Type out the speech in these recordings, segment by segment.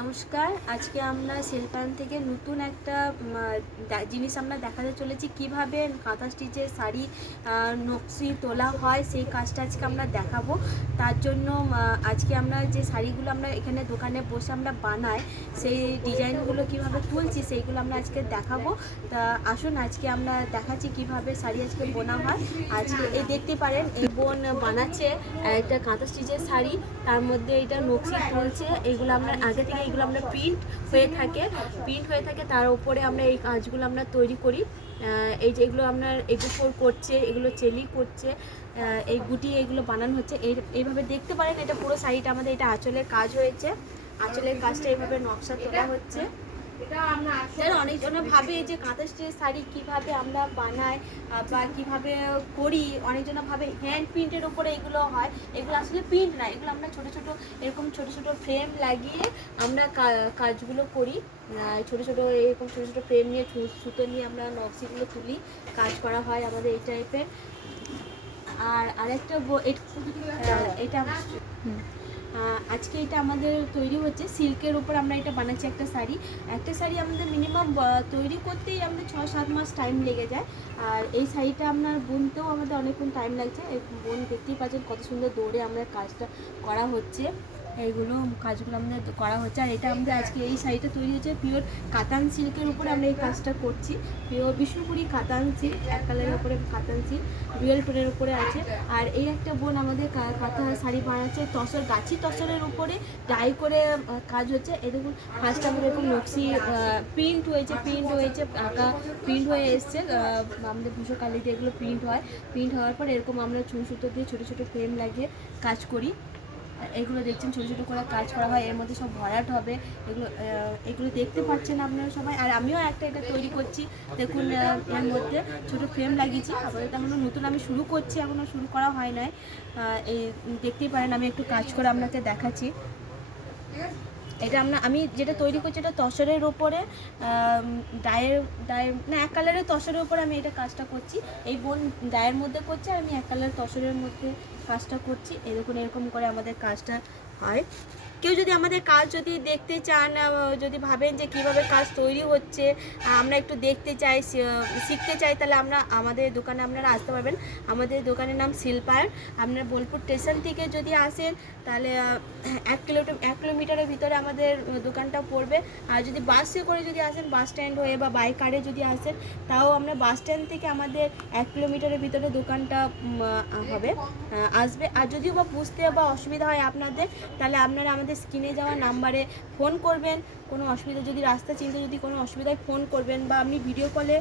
নমস্কার। আজকে আমরা শিল্পায়ন থেকে নতুন একটা জিনিস আমরা দেখাতে চলেছি, কিভাবে কাঁথা স্টিচের শাড়ি নকশি তোলা হয় সেই কাজটা আজকে আমরা দেখাবো। তার জন্য আজকে আমরা যে শাড়িগুলো আমরা এখানে দোকানে বসে আমরা বানাই, সেই ডিজাইনগুলো কিভাবে তুলছি সেইগুলো আমরা আজকে দেখাবো। তা আসুন আজকে আমরা দেখাচ্ছি কিভাবে শাড়ি আজকে বোনা হয়। আজকে এই দেখতে পারেন এই বোন বানাচ্ছে একটা কাঁথা স্টিচের শাড়ি, তার মধ্যে এটা নকশি তুলছে। এইগুলো আমরা আগে থেকে এগুলো আমরা প্রিন্ট হয়ে থাকে তার উপরে আমরা এই কাজগুলো আমরা তৈরি করি। এই যে এগুলো আপনার এগুলো করছে, এগুলো চেলি করছে, এই গুটি এগুলো বানানো হচ্ছে। এইভাবে দেখতে পারেন এটা পুরো শাড়িটা আমাদের এটা আঁচলের কাজ হয়েছে। আঁচলের কাজটা এইভাবে নকশা তোলা হচ্ছে। অনেকজন ভাবে যে কাঁথা স্টিচের শাড়ি কিভাবে আমরা বানাই বা কিভাবে করি, অনেকজন ভাবে হ্যান্ড প্রিন্টের উপরে এগুলো হয়। এগুলো আসলে প্রিন্ট না, এগুলো আমরা ছোট ছোট এরকম ছোট ছোট ফ্রেম লাগিয়ে আমরা কাজগুলো করি। ছোট ছোট এরকম ছোট ছোট ফ্রেম নিয়ে সুতো নিয়ে আমরা নকশিগুলো তুলি, কাজ করা হয় আমাদের এই টাইপের। আর আরেকটা এটা আজকে এটা আমাদের তৈরি হচ্ছে সিল্কের উপর। আমরা এটা বানাচ্ছি একটা শাড়ি আমাদের মিনিমাম তৈরি করতেই আমাদের 6-7 মাস টাইম লেগে যায়। আর এই শাড়িটা আপনার বুনতেও আমাদের অনেকক্ষণ টাইম লাগছে। বোন দেখতেই পাচ্ছেন কত সুন্দর দৌড়ে আমরা কাজটা করা হচ্ছে, এইগুলো কাজগুলো আমাদের করা হচ্ছে। আর এটা আমাদের আজকে এই শাড়িটা তৈরি হচ্ছে পিওর কাতান সিল্কের উপরে আমরা এই কাজটা করছি। পিওর বিষ্ণুপুরি কাতান সিল্ক, এক কালারের উপরে কাতান সিল্ক, ডুয়েল টোনের উপরে আছে। আর এই একটা বোন আমাদের কাঁথা শাড়ি বানাচ্ছে গাছি তসরের উপরে ডাই করে কাজ হচ্ছে। এই দেখুন ফার্স্ট আমাদের এরকম নকশি প্রিন্ট হয়েছে আঁকা প্রিন্ট হয়ে এসছে। আমাদের ভূষো কালিতে এগুলো প্রিন্ট হওয়ার পর এরকম আমরা চুন সুতো দিয়ে ছোটো ছোটো ফ্রেম লাগিয়ে কাজ করি। এগুলো দেখছেন ছোটো ছোটো করে কাজ করা হয়, এর মধ্যে সব ভরাট হবে। এগুলো দেখতে পাচ্ছেন আপনারা সবাই। আর আমিও এটা তৈরি করছি, দেখুন এর মধ্যে ছোটো ফ্রেম লাগিয়েছি। আপাতত এখনও নতুন আমি শুরু করছি, এখনও শুরু করা হয় নাই। এই দেখতেই পারেন আমি একটু কাজ করে আপনাকে দেখাচ্ছি। এটা আমি যেটা তৈরি করছি এটা তসরের ওপরে ডায়ের না এক কালারের তসরের ওপরে আমি এটা কাজটা করছি। এই বোন ডায়ের মধ্যে করছে আর আমি এক কালারের তসরের মধ্যে কাজটা করছি। এই দেখুন এরকম করে আমাদের কাজটা হয়। কেউ যদি আমাদের কাজ যদি দেখতে চান, যদি ভাবেন যে কিভাবে কাজ তৈরি হচ্ছে, আমরা একটু দেখতে চাই, শিখতে চাই, তাহলে আমাদের দোকানে আপনারা আসতে পারবেন। আমাদের দোকানের নাম শিল্পায়ন। আপনারা বোলপুর স্টেশন থেকে যদি আসেন তাহলে 1 কিলোমিটারের ভিতরে আমাদের দোকানটা পড়বে। আর যদি বাসে করে যদি আসেন, বাস স্ট্যান্ড হয়ে বা বাই কারে যদি আসেন, তাও আমরা বাস স্ট্যান্ড থেকে আমাদের 1 কিলোমিটারের ভিতরে দোকানটা আসবে। আর যদিও বা বুঝতে বা অসুবিধা হয় আপনাদের, তাহলে আপনারা আমাদের স্ক্রিনে যাওয়া নাম্বারে ফোন করবেন। কোনো অসুবিধা যদি রাস্তা চিনতে যদি কোনো অসুবিধায় ফোন করবেন, বা আপনি ভিডিও কলে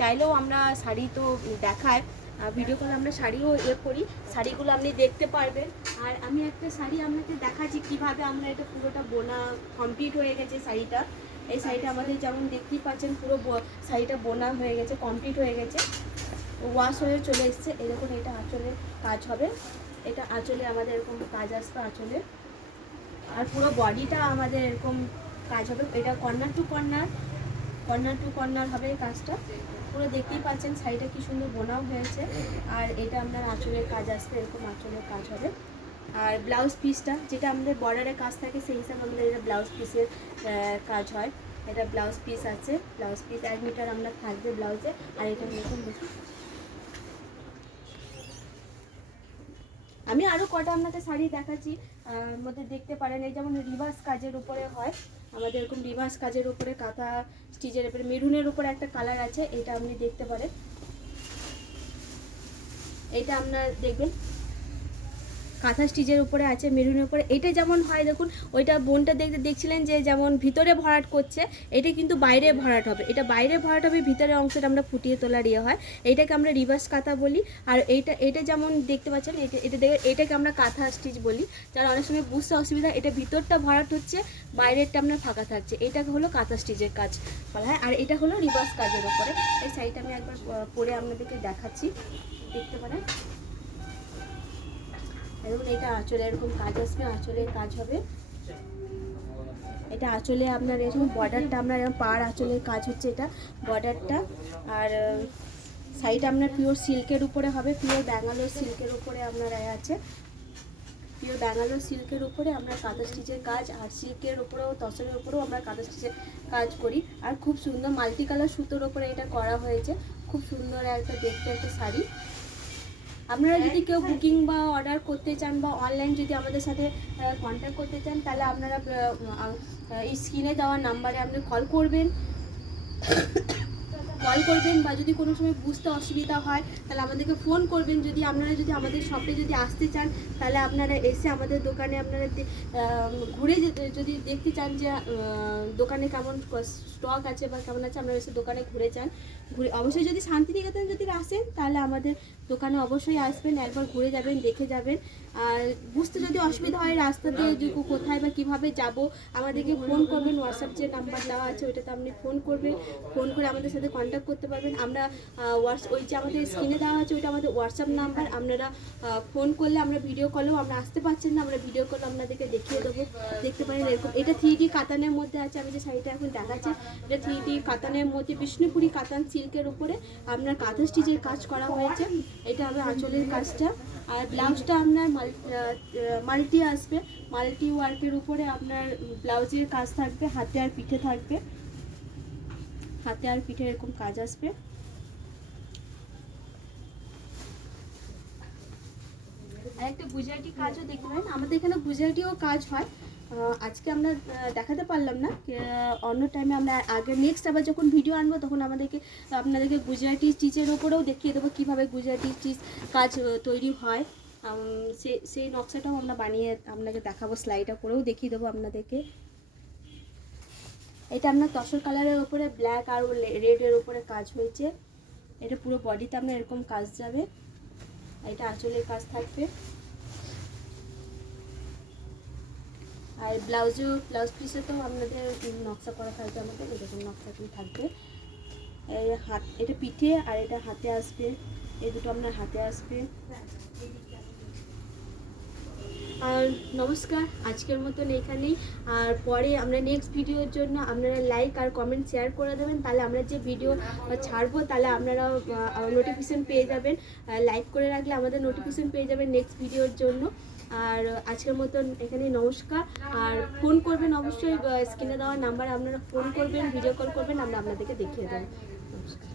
চাইলেও আমরা শাড়ি তো দেখায়, ভিডিও কলে আমরা শাড়িও করি, শাড়িগুলো আপনি দেখতে পারবেন। আর আমি একটা শাড়ি আপনাকে দেখাচ্ছি কিভাবে আমরা এটা পুরোটা বোনা কমপ্লিট হয়ে গেছে শাড়িটা। এই শাড়িটা আমাদের যেমন দেখতেই পাচ্ছেন পুরো শাড়িটা বোনা হয়ে গেছে, কমপ্লিট হয়ে গেছে, ওয়াশ হয়ে চলে এসছে। এরকম এটা আঁচলে কাজ হবে, এটা আঁচলে আমাদের এরকম কাজ আসবে আঁচলে। আর পুরো বডিটা আমাদের এরকম কাজ হবে। এটা কর্নার টু কর্নার হবে এই কাজটা। পুরো দেখতেই পাচ্ছেন শাড়িটা কি সুন্দর বোনাও হয়েছে। আর এটা আপনার আঁচলের কাজ আসবে, এরকম আঁচলের কাজ হবে। আর ব্লাউজ পিসটা যেটা আমাদের বর্ডারের কাজ থাকে, সেই হিসাবে আমাদের এটা ব্লাউজ পিসের কাজ হয়। এটা ব্লাউজ পিস আছে, ব্লাউজ পিস 1 মিটার আমরা থাকবে ব্লাউজে। আর এটা এরকম দেখুন, আমি আরও কটা আপনাকে শাড়ি দেখাচ্ছি, মধ্যে দেখতে পারেন। এই যেমন রিভার্স কাজের উপরে হয় আমাদের, এরকম রিভার্স কাজের উপরে কাঁথা স্টিচের উপরে মেরুনের উপরে একটা কালার আছে, এটা আপনি দেখতে পারেন। এটা আপনার দেখবেন কাঁথা স্টিচের উপরে আছে, মেরুনের উপরে। এটা যেমন হয় দেখুন, ওইটা বোনটা দেখছিলেন যে যেমন ভিতরে ভরাট করছে, এটা কিন্তু বাইরে ভরাট হবে। এটা বাইরে ভরাট হবে, ভিতরের অংশটা আমরা ফুটিয়ে তোলার হয়, এইটাকে আমরা রিভার্স কাঁথা বলি। আর এটা যেমন দেখতে পাচ্ছেন, এটাকে আমরা কাঁথা স্টিচ বলি। যারা অনেক সময় বুঝতে অসুবিধা, এটা ভিতরটা ভরাট হচ্ছে, বাইরেরটা আপনার ফাঁকা থাকছে, এইটাকে হলো কাঁথা স্টিচের কাজ বলা হয়। আর এটা হলো রিভার্স কাজের উপরে। এই শাড়িটা আমি একবার পরে আপনাদেরকে দেখাচ্ছি, দেখতে পারেন। দেখুন এটা আঁচলে এরকম কাজ আসবে, আঁচলের কাজ হবে। এটা আঁচলে আপনার এরকম বর্ডারটা আপনার এরকম পাড় আঁচলের কাজ হচ্ছে এটা বর্ডারটা। আর শাড়িটা আপনার পিওর সিল্কের উপরে হবে, পিওর ব্যাঙ্গালোর সিল্কের উপরে আপনার আছে। পিওর ব্যাঙ্গালোর সিল্কের উপরে আমরা কাঁথা স্টিচের কাজ, আর সিল্কের উপরেও তসরের উপরেও আমরা কাঁথা স্টিচের কাজ করি। আর খুব সুন্দর মাল্টি কালার সুতোর উপরে এটা করা হয়েছে, খুব সুন্দর একটা দেখতে একটা শাড়ি। আপনারা যদি কেউ বুকিং বা অর্ডার করতে চান বা অনলাইন যদি আমাদের সাথে কন্ট্যাক্ট করতে চান, তাহলে আপনারা এই স্ক্রিনে দেওয়া নাম্বারে আপনি কল করবেন বা যদি কোনো সময় বুঝতে অসুবিধা হয় তাহলে আমাদেরকে ফোন করবেন। যদি আপনারা যদি আমাদের শপে যদি আসতে চান, তাহলে আপনারা এসে আমাদের দোকানে আপনারা ঘুরে যদি দেখতে চান যে দোকানে কেমন স্টক আছে বা কেমন আছে, আপনারা এসে দোকানে ঘুরে অবশ্যই যদি শান্তিনিকেতন যদি আসেন তাহলে আমাদের দোকানে অবশ্যই আসবেন, একবার ঘুরে যাবেন, দেখে যাবেন। আর বুঝতে যদি অসুবিধা হয় রাস্তাতে যে কোথায় বা কীভাবে যাব, আমাদেরকে ফোন করবেন। হোয়াটসঅ্যাপ যে নাম্বার দেওয়া আছে ওইটাতে আপনি ফোন করবেন, ফোন করে আমাদের সাথে কন্ট্যাক্ট করতে পারবেন। আমরা ওই যে আমাদের স্ক্রিনে দেওয়া আছে ওইটা আমাদের হোয়াটসঅ্যাপ নাম্বার। আপনারা ফোন করলে আমরা ভিডিও কলেও, আমরা আসতে পারছেন না, আমরা ভিডিও কল আপনাদেরকে দেখিয়ে দেবো, দেখতে পারেন। এরকম এটা 3D কাতানের মধ্যে আছে। আমি যে শাড়িটা এখন দেখাচ্ছি এটা 3D কাতানের মধ্যে, বিষ্ণুপুরি কাতান সিল্কের উপরে আপনার কাঁথা স্টিচের কাজ করা হয়েছে। এটা হবে আঁচলের কাজটা। আর ব্লাউজটা আপনার মাল্টি আসবে, মাল্টি ওয়ার্কের উপরে আপনার ব্লাউজের কাজ থাকবে, হাতে আর পিঠে থাকবে, হাতে আর পিঠে এরকম কাজ আসবে। আর একটা গুজরাটি কাজও দেখতে পারেন, আমাদের এখানে গুজরাটিও কাজ হয়। আজকে আমরা দেখাতে পারলাম না, অন্য টাইমে আমরা আগে নেক্সট আবার যখন ভিডিও আনবো তখন আপনাদেরকে গুজরাটি স্টিচের ওপরেও দেখিয়ে দেবো কীভাবে গুজরাটি স্টিচ কাজ তৈরি হয়। সেই নকশাটাও আমরা বানিয়ে আপনাকে দেখাবো, স্লাইডটা করেও দেখিয়ে দেবো আপনাদেরকে। এটা আপনার তসর কালারের ওপরে ব্ল্যাক আর রেডের ওপরে কাজ হয়েছে। এটা পুরো বডিতে আপনার এরকম কাজ যাবে, এটা আঁচলের কাজ থাকবে। আর ব্লাউজ পিসে তো আপনাদের নকশা করা থাকবে, আমাদের এরকম নকশা থাকবে। হাত, এটা পিঠে আর এটা হাতে আসবে, এই দুটো আপনার হাতে আসবে। আর নমস্কার, আজকের মতন এখানেই। আর পরে আমরা নেক্সট ভিডিওর জন্য আপনারা লাইক আর কমেন্ট শেয়ার করে দেবেন, তাহলে আমরা যে ভিডিও ছাড়বো তাহলে আপনারা নোটিফিকেশান পেয়ে যাবেন। লাইক করে রাখলে আমাদের নোটিফিকেশান পেয়ে যাবেন নেক্সট ভিডিওর জন্য। আর আজকের মতন এখানেই নমস্কার। আর ফোন করবেন অবশ্যই, স্ক্রিনে দেওয়া নাম্বারে আপনারা ফোন করবেন, ভিডিও কল করবেন, আমরা আপনাদেরকে দেখিয়ে দেবো। নমস্কার।